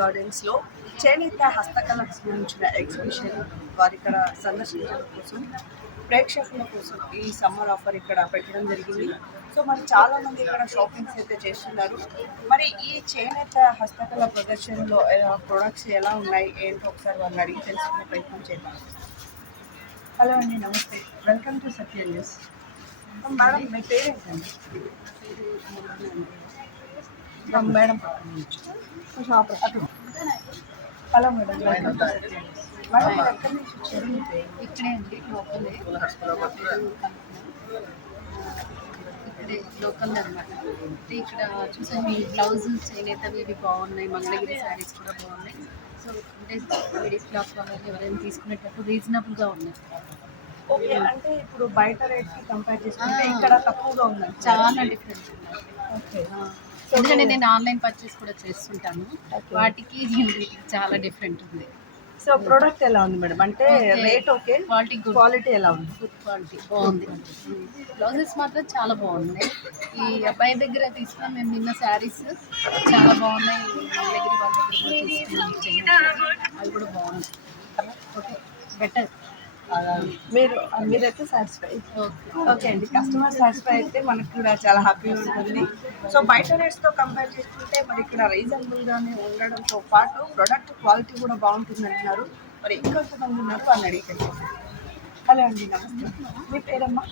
గార్డెన్స్లో చేనేత హస్తకళకు సంబంధించిన ఎగ్జిబిషన్ వారి ఇక్కడ సందర్శించడం కోసం ప్రేక్షకుల కోసం ఈ సమ్మర్ ఆఫర్ ఇక్కడ పెట్టడం జరిగింది. సో మరి చాలామంది ఇక్కడ షాపింగ్స్ అయితే చేస్తున్నారు. మరి ఈ చేనేత హస్తకళ ప్రదర్శనలో ప్రొడక్ట్స్ ఎలా ఉన్నాయి ఏంటో ఒకసారి వాళ్ళని అడిగి తెలుసుకునే ప్రయత్నం చేద్దాం. హలో అండి, namaste, welcome to Satya news. Madam మీ పేరేంటండి? మేడం షాప్ అటు. Hello madam, welcome to Satya news. Madam మీరు ఎక్కడి నుంచి వచ్చారు? మీ పేరు? ఇక్కడే అండి, లోకలే. ఇక్కడే లోకల్ అనమాట. ఇక్కడ చూసాను మీ బ్లౌజ్ చేనేతవి ఇవి బాగున్నాయి, మంగళగిరి శారీస్ కూడా బాగున్నాయి. సో అంటే లేడీస్ క్లాత్ వాళ్ళు ఎవరైనా తీసుకునేటప్పుడు రీజనబుల్గా ఉన్నాయి. ఓకే, అంటే ఇప్పుడు బయట రేట్కి కంపేర్ చేసుకుంటే ఇక్కడ తక్కువగా ఉన్నాయి, చాలా డిఫరెన్స్ ఉన్నాయి. ఓకే, ఎందుకంటే నేను ఆన్లైన్ పర్చేస్ కూడా చేస్తుంటాను, వాటికి వీటికి చాలా డిఫరెంట్ ఉంది. సో ప్రోడక్ట్ ఎలా ఉంది మేడం? అంటే rate okay, quality good, quality ఎలా ఉంది? గుడ్ క్వాలిటీ బాగుంది. బ్లౌజెస్ మాత్రం చాలా బాగున్నాయి. ఈ అబ్బాయి దగ్గర తీసుకున్నాం మేము నిన్న శారీస్ చాలా బాగున్నాయి. మంగళగిరి వాళ్ళ దగ్గర కూడా తీసుకున్నాం, అవి కూడా బాగున్నాయి. Okay, better. మీరైతే సాటిస్ఫై? ఓకే అండి, కస్టమర్ సాటిస్ఫై అయితే మనకు కూడా చాలా హ్యాపీగా ఉంటుంది. సో బయట రేట్స్తో కంపేర్ చేసుకుంటే మరి ఇక్కడ రీజనబుల్గానే ఉండడంతో పాటు ప్రొడక్ట్ క్వాలిటీ కూడా బాగుంటుంది అంటున్నారు. మరి ఇంకొంతమంది ఉన్నారు, వాళ్ళని అడిగి. హలో అండి, నమస్తే, మీ పేరమ్మా?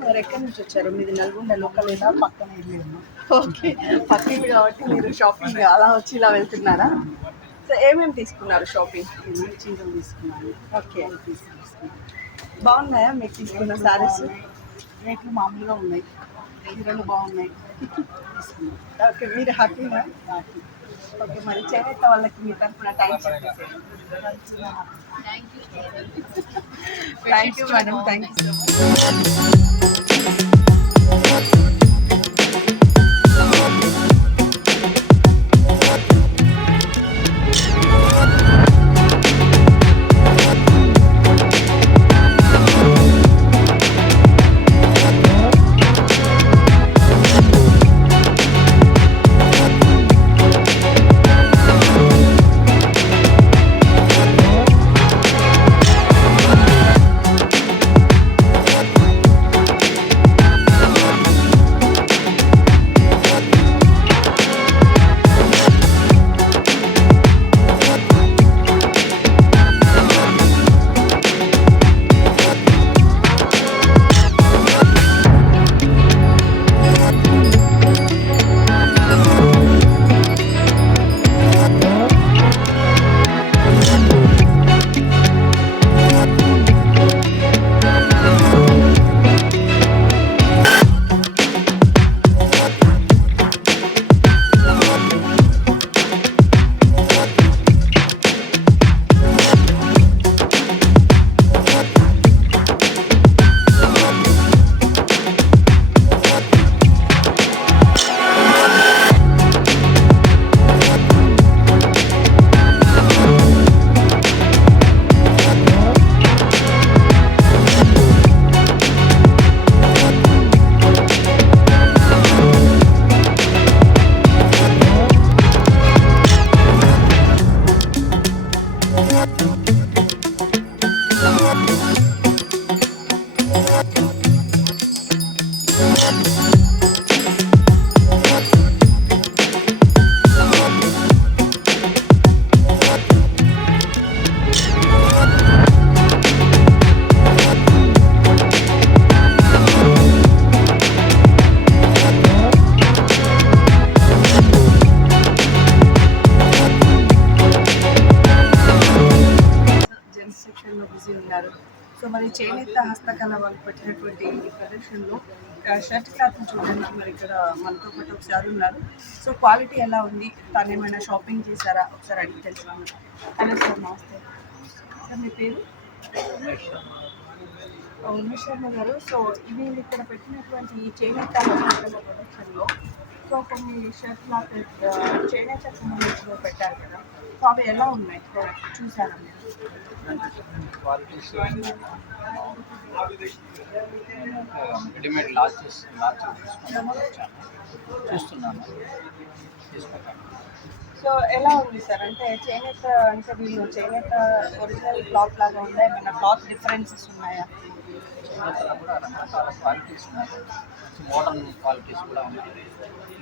మీరు ఎక్కడి నుంచి వచ్చారు? మీది నల్గొండ లోకల్ లేదా పక్కన వెళ్ళాము? ఓకే, పక్కింది కాబట్టి మీరు షాపింగ్ అలా వచ్చి ఇలా వెళ్తున్నారా? సో ఏమేమి తీసుకున్నారు షాపింగ్? చీరలు తీసుకున్నాను. ఓకే, బాగున్నాయా మీరు తీసుకున్న శారీస్? రేట్లు మామూలుగా ఉన్నాయి, చీరలు బాగున్నాయి. ఓకే, మీరు హ్యాపీనా? ఓకే, మరి చేనేత వాళ్ళకి మీ తరఫున thank you madam, thank you so much. Busy ఉన్నారు. సో మరి చేనేత హస్తకళ వాళ్ళు పెట్టినటువంటి ఈ ప్రదర్శనలో షర్ట్ క్లాత్ చూడడానికి మరి ఇక్కడ మనతో పాటు ఒకసారి ఉన్నారు. సో క్వాలిటీ ఎలా ఉంది, తను ఏమైనా షాపింగ్ చేశారా ఒకసారి అడిగి తెలుసుకున్నాను. హలో సార్, నమస్తే సార్, మీ పేరు? ఉమేష్ శర్మ గారు, సో వీళ్ళు ఇక్కడ పెట్టినటువంటి ఈ చేనేత ప్రొడక్షన్లో సో కొన్ని షర్ట్ లాకెట్ చేనేతకు సంబంధించిన పెట్టారు కదా, సో అవి ఎలా ఉన్నాయి ప్రోడక్ట్ చూసారా మీరు? క్వాలిటీస్ రెడీమేడ్ లాంచ్ చూస్తున్నాను, తీసుకుంటాను. సో ఎలా ఉంది సార్, అంటే చేనేత అంటే వీళ్ళు చేనేత ఒరిజినల్ క్లాత్ లాగా ఉందా, ఏమైనా క్లాత్ డిఫరెన్సెస్ ఉన్నాయా? చేనేతలో కూడా రకరకాల క్వాలిటీస్ ఉన్నాయి, మంచి మోడర్న్ క్వాలిటీస్ కూడా ఉన్నాయి,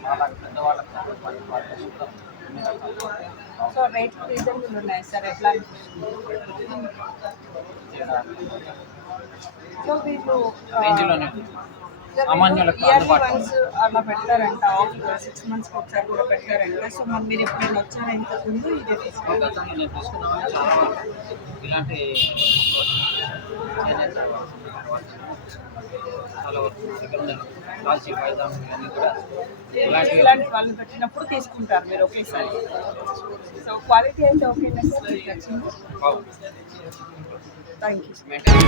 వాళ్ళకి పెద్దవాళ్ళకి మంచి క్వాలిటీస్ కూడా ఉన్నాయి. సో రేట్ రీజనబుల్ ఉన్నాయి సార్, ఎట్లా తేడా సో వీళ్ళు రేంజ్లోనే ఉంది, సామాన్యులకు ఇయర్లీ అందుబాటులో వన్స్ అలా పెడతారంట, 6 monthsకి ఒకసారి కూడా పెడతారంట. సో మరి మీరు ఎప్పుడైనా వచ్చారా ఇంతకు ముందు ఇదే తీసుకుంటారు? గతంలో నేను తీసుకున్నామని చాలా ఇలాంటి చేనేత చాలా వరకు దగ్గర ఉన్నాయి, కాల్చి పైదాం ఇవన్నీ కూడా ఇలాంటివి ఇలాంటి వాళ్ళు పెట్టినప్పుడు తీసుకుంటారు మీరు ఒకేసారి. సో క్వాలిటీ అయితే ఓకేనా సార్, మీకు నచ్చింది? బాగుంది. Thank you. మెయింటైన్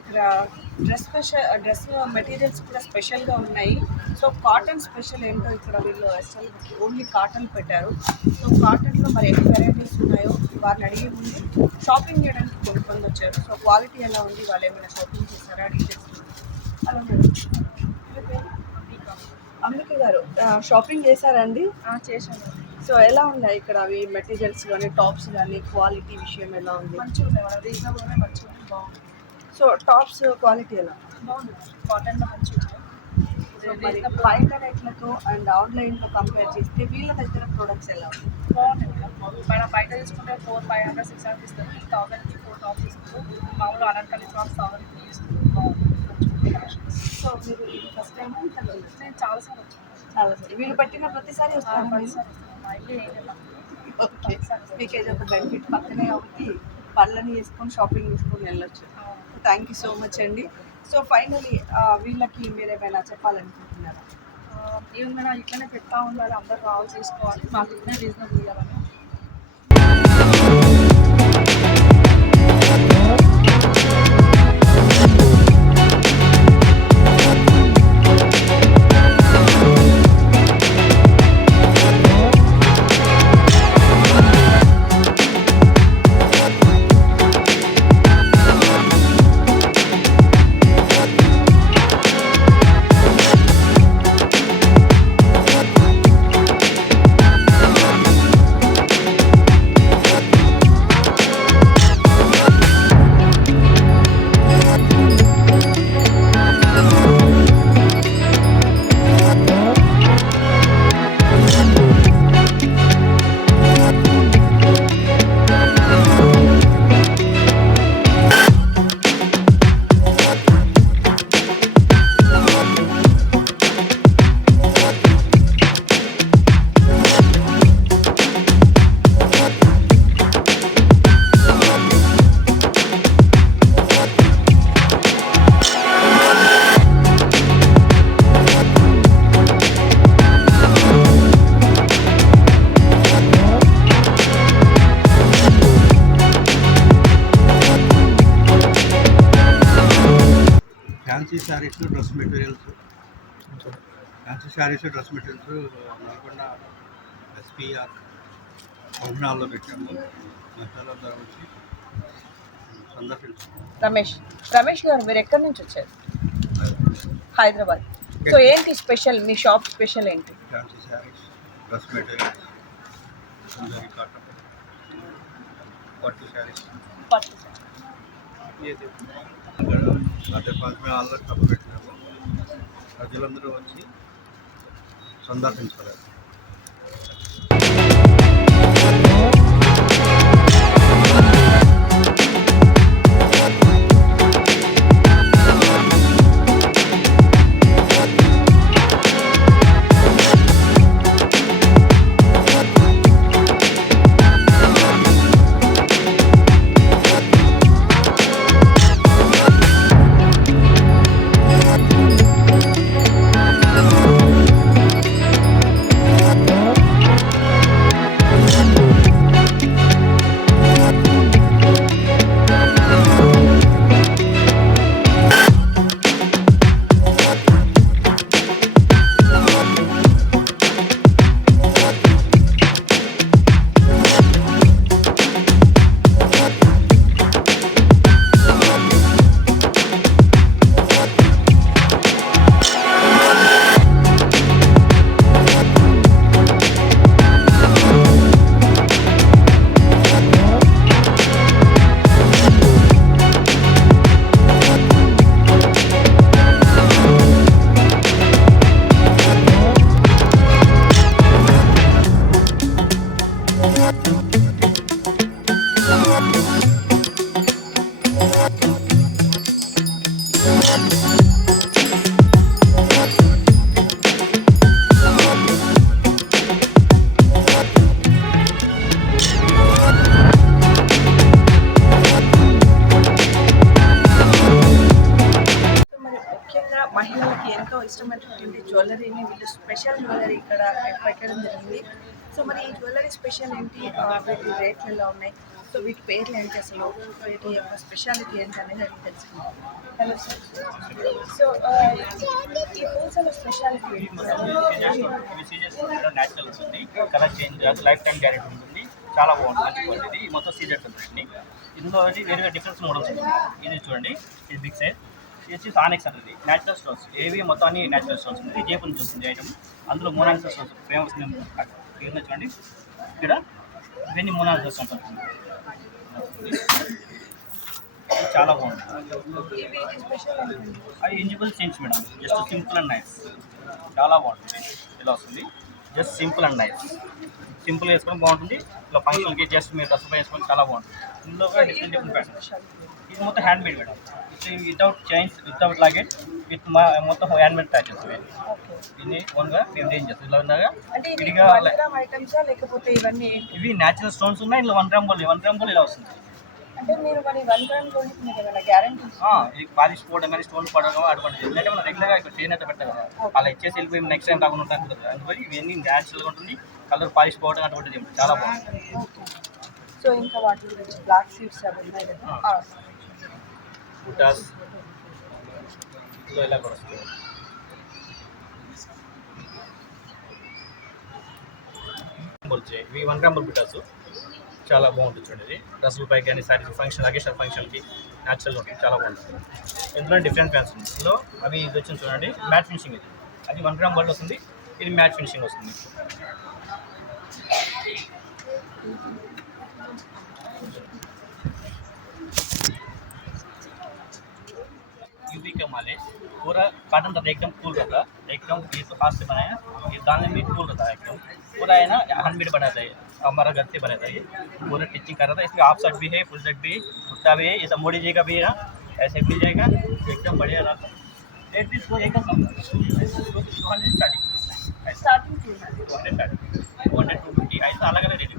ఇక్కడ డ్రెస్ మెటీరియల్స్ కూడా స్పెషల్గా ఉన్నాయి. సో కాటన్ స్పెషల్ ఏంటో ఇక్కడ వీళ్ళు అసలు ఓన్లీ కాటన్ పెట్టారు. సో కాటన్లో మరి ఎన్ని వెరైటీస్ ఉన్నాయో వారిని అడిగే ముందు షాపింగ్ చేయడానికి కొంతమంది వచ్చారు. సో క్వాలిటీ ఎలా ఉంది, వాళ్ళు ఏమైనా షాపింగ్ చేస్తారా డీటెయిల్స్? హలో మేడం, మీ పేరు? అంబిక గారు, షాపింగ్ చేశారండి? చేశాను. సో ఎలా ఉన్నాయి ఇక్కడ అవి మెటీరియల్స్ కానీ టాప్స్ కానీ క్వాలిటీ విషయం ఎలా ఉంది? మంచిగా ఉన్నాయి మేడం, రీజనబుల్గా మంచిగా ఉన్నాయి, బాగుంది. సో టాప్స్ క్వాలిటీ ఎలా? బాగుంది, కాటన్లో మంచిగా ఉన్నాయి. సో మరి బయట రేట్లతో అండ్ ఆన్లైన్లో కంపేర్ చేస్తే వీళ్ళ దగ్గర ప్రొడక్ట్స్ ఎలా ఉంది? బాగుంది మేడం. మనం బయట తీసుకుంటే 400-500 600 ఇస్తారు, 1000కి 4 టాప్స్ ఇస్తారు. మామూలు అనార్కలి ఫ్రాక్స్ 1000కి ఇస్తారు. బాగుంది. సో మీరు ఇది ఫస్ట్ టైం నేను చాలాసార్లు వచ్చాను. చాలా సార్ వీళ్ళు పెట్టిన ప్రతిసారి వస్తాను. పదిసార్లు వస్తాను, మా ఇల్లు ఏం లేదు. ఓకే, మీకు ఏదో ఒక బెనిఫిట్ పక్కనే కాబట్టి పళ్ళని వేసుకొని షాపింగ్ చేసుకొని వెళ్ళొచ్చు. థ్యాంక్ యూ సో మచ్ అండి. సో ఫైనలీ వీళ్ళకి మీరు ఏమైనా చెప్పాలనుకుంటున్నారా? ఏమైనా ఇట్లనే పెడతా ఉండాలి, అందరూ రావాలి, చేసుకోవాలి, మాకు ఇట్లనే రీజనబుల్ ఇవ్వాలని. Fancy saris dress materials, fancy saris dress materials Nalgonda SPR భవనాల్లో పెట్టాము. చాలా ధర వచ్చి సందర్శించాము. రమేష్ గారు, మీరు ఎక్కడి నుంచి వచ్చారు? హైదరాబాద్. సో ఏంటి స్పెషల్, మీ షాప్ స్పెషల్ ఏంటి? ఫ్యాన్సీ శారీస్, డ్రెస్ మెటీరియల్స్, సుందరి కాటన్, పట్టు శారీస్. అదే 5 में ऑलरेडी कवर పెట్టినాము. ప్రజలందరూ వచ్చి సందర్శించాలి. మహిళలకి ఎంతో ఇష్టమైనటువంటి జ్యువెలరీని వీళ్ళు స్పెషల్ జ్యువెలరీ ఇక్కడ పెట్టడం జరిగింది. సో మరి ఈ జ్యువెలరీ స్పెషల్ ఏంటి, వీటి రేట్లు ఎలా ఉన్నాయి, సో వీటి పేర్లు ఏంటి, అసలు వీటి యొక్క స్పెషాలిటీ ఏంటి అనేది అది తెలుసుకుందాం. Hello sir. సో ఈ పూసల స్పెషాలిటీ ఏంటి? న్యాచురల్ ఉంటుంది, కలర్ చేంజ్ కాదు, లైఫ్ టైం గ్యారెంటీ ఉంటుంది. చాలా బాగుంటుంది, మంచి క్వాలిటీ. ఇది మొత్తం సీజెడ్ ఉంటుంది. ఇందులో వేరే డిఫరెన్స్ మోడల్స్ ఉంటుంది. ఇది చూడండి, ఇది బిగ్ సైజ్. ఇది వచ్చి ఆనెక్స్ అంటుంది, న్యాచురల్ స్టోన్స్. ఏవి మొత్తాన్ని న్యాచురల్ స్టోన్స్ ఉంటుంది. జైపూర్ నుంచి వస్తుంది ఐటమ్. అందులో మోనాలిసా స్టోన్స్ ఫేమస్. ఇక్కడ చూడండి, ఇక్కడ ఇవన్నీ మోనాలిసా స్టోన్స్ ఉంటుంది. చాలా బాగుంటుంది. అది ఇంజిబుల్ change madam, just simple and nice. చాలా బాగుంటుంది. ఇలా వస్తుంది, just simple and nice. Simple వేసుకోవడం బాగుంటుంది. ఇలా ఫంక్షన్కి జస్ట్ మీరు డ్రెస్ వేసుకోవడం చాలా బాగుంటుంది. ఇందులో కూడా డిఫరెంట్ ప్యాటర్న్స్. ఇది మొత్తం hand made madam. Without chains, without locket, with మొత్తం హ్యాండ్ మేడ్ ప్యాటర్న్స్. దీన్ని ఓన్గా మేము ఏం చేస్తాం. ఇలా ఉన్నాగా విడిగా లేకపోతే ఇవన్నీ ఇవి న్యాచురల్ స్టోన్స్ ఉన్నాయి. ఇలా 1 గ్రామ్ గోల్డ్, 1 గ్రామ్ గోల్డ్ ఇలా వస్తుంది. అంటే మీరు మరి 1 గ్రామ్ గోల్డ్ మీకు ఏమైనా గ్యారెంటీ? ఇది పాలిష్ పోవడం కానీ స్టోన్ పడడం అటువంటిది. ఎందుకంటే మనం రెగ్యులర్గా ఇక్కడ చైన్ అయితే పెట్టాలి కదా, అలా ఇచ్చేసి వెళ్ళిపోయి నెక్స్ట్ టైం రాకుండా ఉంటాం కదా. అందుకని ఇవన్నీ న్యాచురల్గా ఉంటుంది. కలర్ పాలిష్ పోవడం అటువంటిది చాలా బాగుంటుంది. సో ఇంకా వాటి గురించి బ్లాక్ సీడ్స్ అవి ఉన్నాయి కదా, బుటాస్ ఇలా కూడా వస్తుంది. ఇవి 1 గ్రామ్ బుటాస్ చాలా బాగుంటుంది. చూడండి, ఇది డ్రెస్సుల పైకి కానీ సారీ ఫంక్షన్, అకేషన్ ఫంక్షన్కి న్యాచురల్గా ఉంటుంది. చాలా బాగుంటుంది. ఇందులో డిఫరెంట్ ఫ్యాన్స్ ఉంది. ఇందులో అవి ఇది వచ్చింది చూడండి, మ్యాట్ ఫినిషింగ్. ఇది అది 1 గ్రామ్ గోల్డ్ వస్తుంది. ఇది మ్యాట్ ఫినిషింగ్ వస్తుంది. यूपी का माल है, पूरा काटन रहता है, एकदम कूल रहता है, एकदम ये तो हाथ से बनाया, ये दाने में कूल रहता है एकदम पूरा, है ना, हैंडमेड बनाता है, हमारा घर से बनाता है। ये पूरा टिचिंग कर रहा था। इसमें हाफ शर्ट भी है, फुल शर्ट भी है, कुर्ता भी है, ये सब मोदी जी का भी है ना, ऐसे मिल जाएगा, एकदम बढ़िया रहता है। रेट भी इसको एकदम कम स्टार्टिंग 250 ऐसा अलग अलग रेट।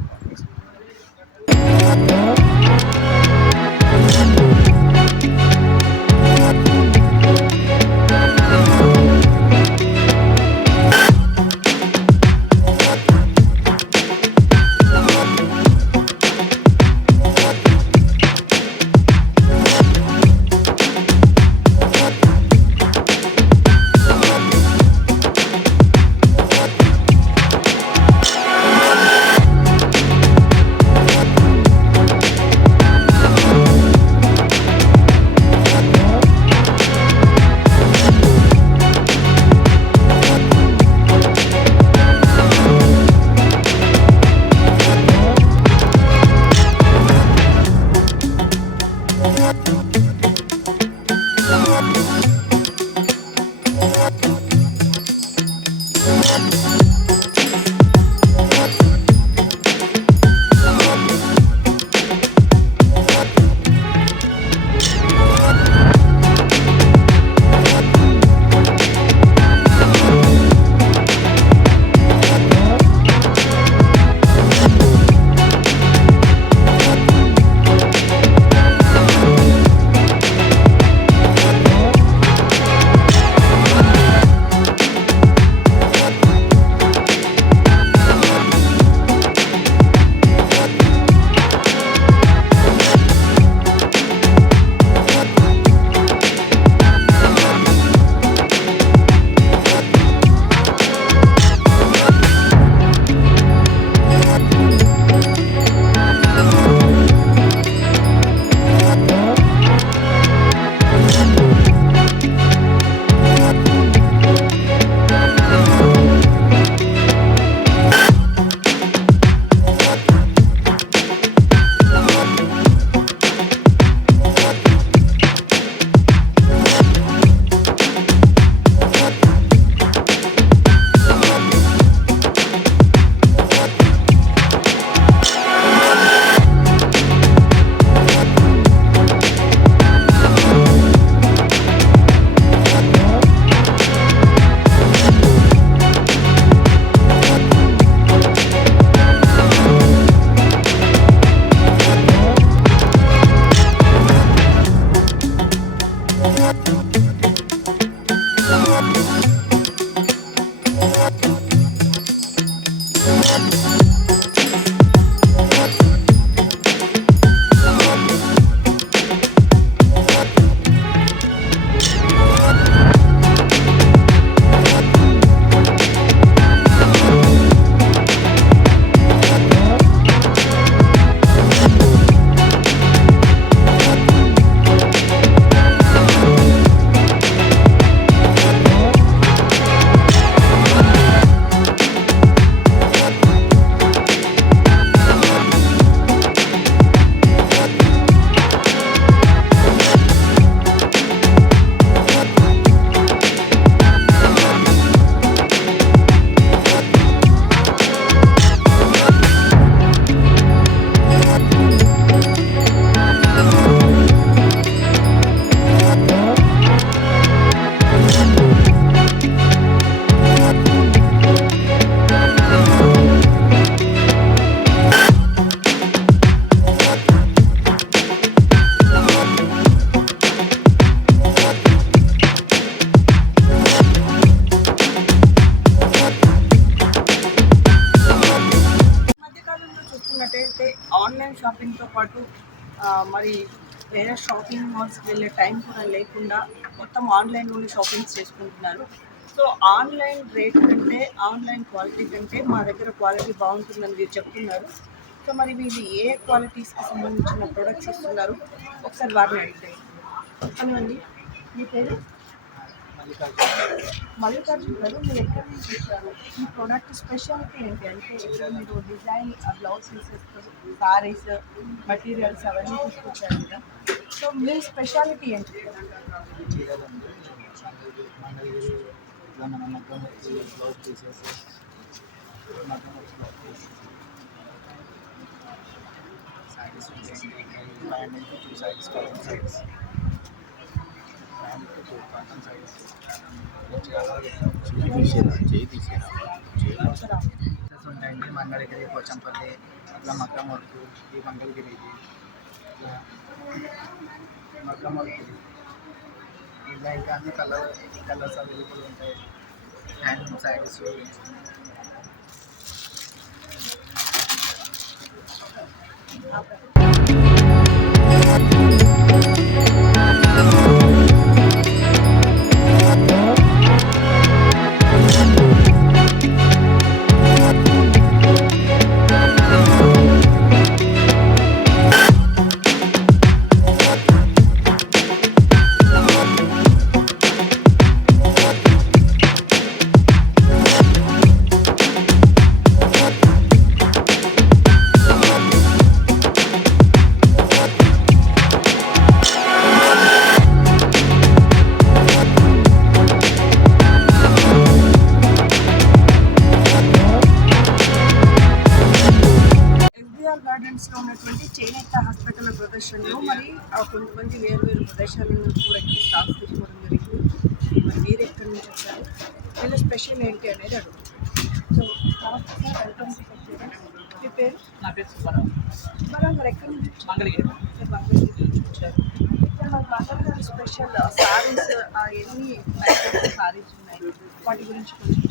చూసుకున్నట్టయితే ఆన్లైన్ షాపింగ్తో పాటు మరి వేరే షాపింగ్ మాల్స్కి వెళ్ళే టైం కూడా లేకుండా మొత్తం ఆన్లైన్లోనే షాపింగ్స్ చేసుకుంటున్నారు. సో ఆన్లైన్ రేట్ కంటే ఆన్లైన్ క్వాలిటీ కంటే మా దగ్గర క్వాలిటీ బాగుంటుందని మీరు చెప్తున్నారు. సో మరి మీరు ఏ క్వాలిటీస్కి సంబంధించిన ప్రొడక్ట్స్ ఇస్తున్నారు ఒకసారి వారిని అడిగితే. అవునండి, మీ పేరు? మల్లికార్జున్ గారు, మీరు ఎక్కడి నుంచి వచ్చారు? ఈ ప్రోడక్ట్ స్పెషాలిటీ ఏంటి అంటే ఇక్కడ మీరు design blouse pieces, saris, materials అవన్నీ తీసుకొచ్చారు కదా. సో మీ స్పెషాలిటీ ఏంటి? ఉంటాయండి. మంగళగిరి, పోచంపల్లి, ఇట్లా మగ్గం వర్క్, ఈ మంగళగిరి, ఇట్లా మగ్గం వర్క్, ఇలా ఇంకా అన్ని కలర్స్ అవైలబుల్ ఉంటాయి. హ్యాండ్లూమ్ శారీస్, ఎంట్రన్స్లో ఉన్నటువంటి చేనేత హస్తకళ ప్రదర్శనలో మరి కొంతమంది వేరు వేరు ప్రదేశాల నుంచి కూడా ఇక్కడ స్టాక్స్ తీసుకోవడం జరిగింది. మరి మీరు ఎక్కడి నుంచి వచ్చారు, వీళ్ళ స్పెషల్ ఏంటి అనేది అడుగుతారు. సో నమస్తే సార్, వెల్కమ్ టు సత్యవేద. మీ పేరు? నా పేరు సుబ్బారావు. సుబ్బారావు గారు ఎక్కడి నుంచి వచ్చారు? మంగళగిరి. మీరు మంగళగిరి నుంచి వచ్చారు. ఇక్కడ మరి మంగళగిరి స్పెషల్ సారీస్ ఎన్ని సారీస్ ఉన్నాయి, వాటి గురించి కొంచెం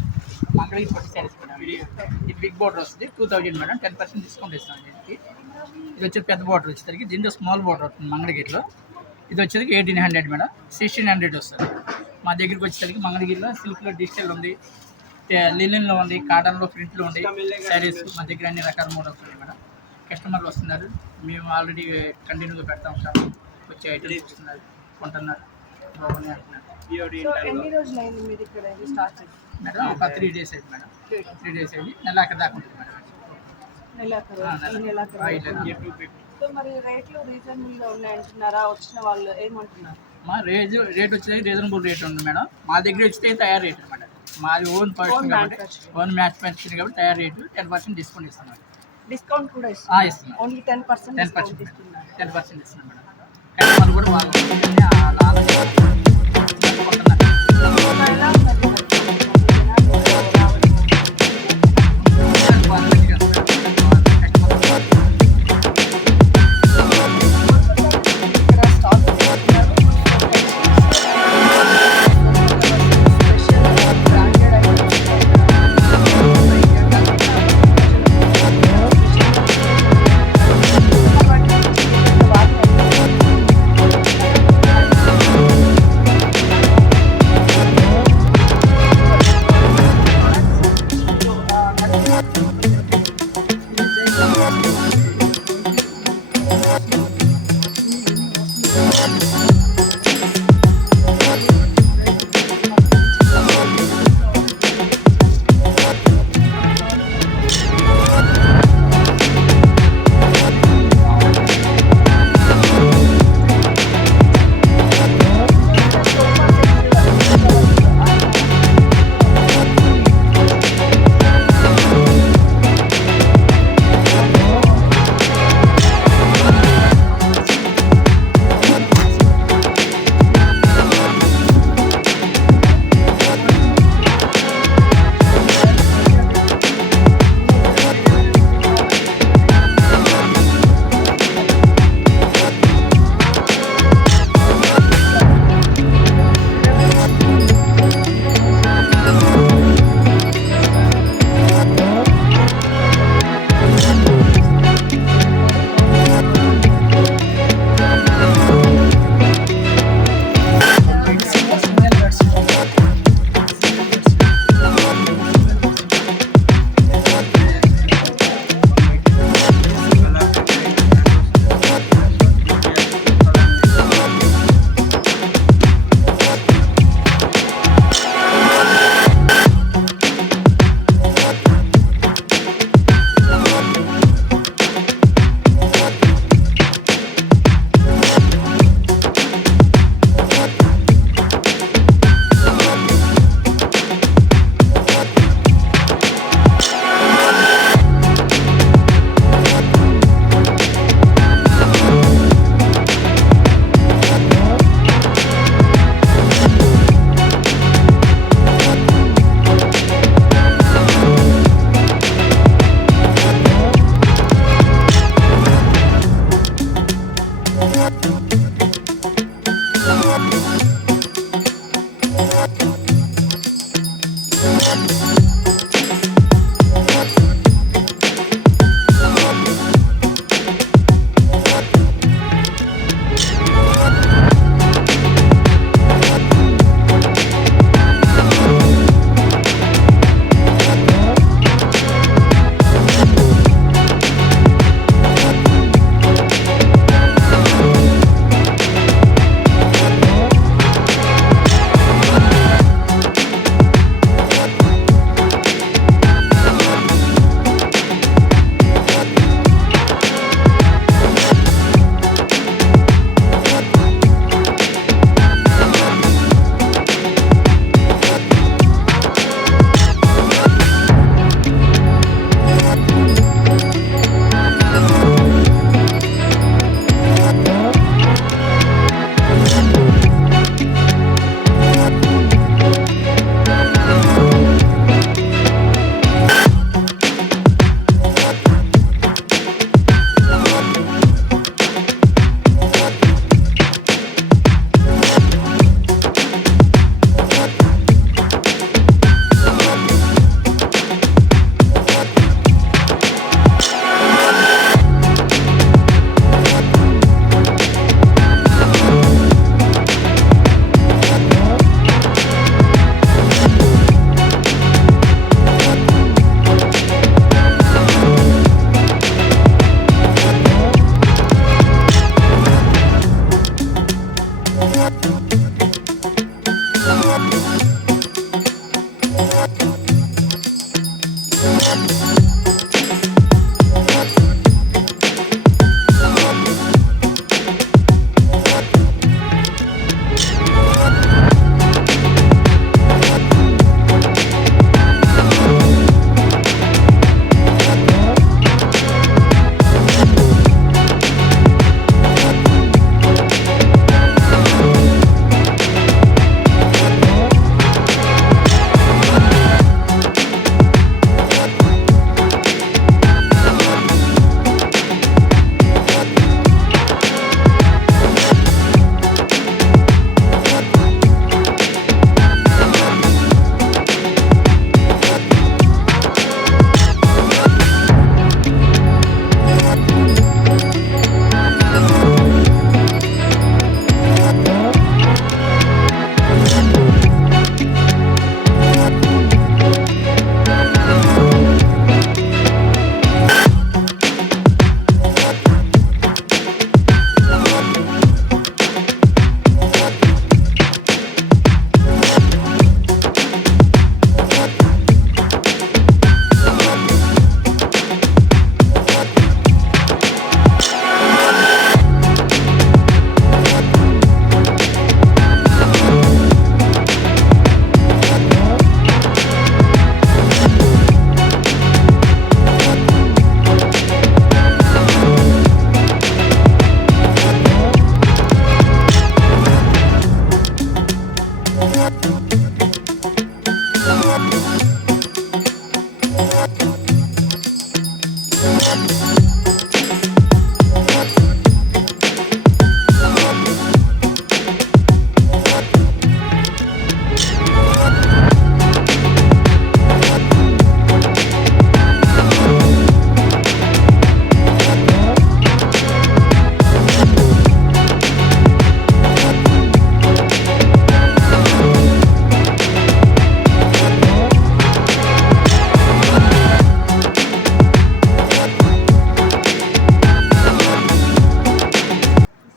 మంగళగిరి పట్టు శారీస్ మేడం. ఇది బిగ్ బార్డర్ వస్తుంది, 2000 మేడం. 10% డిస్కౌంట్ ఇస్తాం దీనికి. ఇది వచ్చి పెద్ద బార్డర్ వచ్చేసరికి దీంట్లో స్మాల్ బార్డర్ వస్తుంది మంగళగిరిలో. ఇది వచ్చేసరికి 1800 మేడం, 1600 వస్తుంది. మా దగ్గరికి వచ్చేసరికి మంగళగిరిలో సిల్క్లో డిజిటల్ ఉంది, లినెన్లో ఉంది, కాటన్లో ప్రింట్లో ఉంది శారీస్. మా దగ్గర అన్ని రకాల మోడల్స్ ఉన్నాయి మేడం. కస్టమర్లు వస్తున్నారు, మేము ఆల్రెడీ కంటిన్యూగా పెడతా ఉంటాము. వచ్చే ఐటమ్స్ వస్తున్నారు, కొంటున్నారు, బాగున్నాయి అంటున్నారు. ఎన్ని రోజులు అయింది మీరు ఇక్కడ స్టార్ట్ చేసి? మేడం ఒక 3 days అయింది మేడం. 3 days అయింది, నెల అక్కడ దాకా ఉంటుంది మేడం. నెలాఖరు. సో మరి రేట్లు రీజనబుల్గా ఉన్నాయంటున్నారా? వచ్చిన వాళ్ళు ఏమంటున్నారు? మా రేట్ వచ్చేది రీజనబుల్ రేట్ ఉంది మేడం. మా దగ్గర వచ్చితే తయారు రేట్ అనమాట. మాది ఓన్ పర్సన్ కాబట్టి, ఓన్ మ్యానుఫ్యాక్చరింగ్ కాబట్టి తయారు రేటు 10% డిస్కౌంట్ ఇస్తున్నాం. డిస్కౌంట్ కూడా ఇస్తున్నాం. ఓన్లీ 10% 10% ఇస్తున్నారు. 10% ఇస్తున్నాం మేడం. కస్టమర్ కూడా వాళ్ళు ఎలా ఉన్నది మరి? ఇక్కడ స్టాక్ తీసుకుంటున్నారు. స్పెషల్ బ్రాండెడ్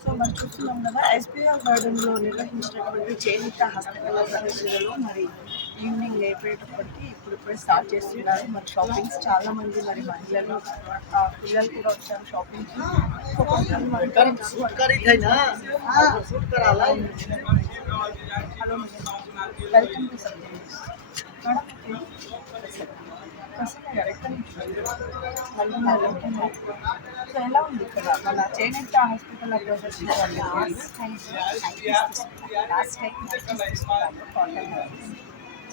సో మనం చూస్తున్నాం కదా ఎస్బీఆర్ గార్డెన్లో నిర్వహించినటువంటి చేనేత హస్తకళ ప్రదర్శనలో మరి ఈవినింగ్ అయిపోయేటప్పటికి ఇప్పుడు స్టార్ట్ చేస్తున్నారు మరి షాపింగ్స్ చాలా మంది మరి మహిళలు పిల్లలు కూడా వచ్చారు shopping hello welcome to so ఎలా ఉంది ఇక్కడ మన చేనేత హాస్పిటల్ ప్రదర్శన లాస్ట్ టైం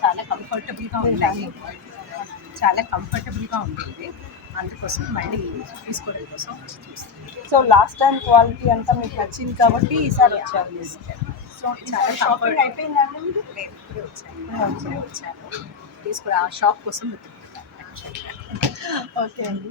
చాలా కంఫర్టబుల్గా ఉన్నాయి, చాలా కంఫర్టబుల్గా ఉండేది, అందుకోసం మళ్ళీ తీసుకోవడం కోసం చూస్తాను. సో లాస్ట్ టైం క్వాలిటీ అంతా మీకు నచ్చింది కాబట్టి ఈసారి వచ్చారు. సో చాలా షాపింగ్ అయిపోయిందండి మీరు? లేదు, ఇప్పుడే వచ్చాను తీసుకుని ఆ షాప్ కోసం వెతుకుతున్నాను. ఓకే అండి.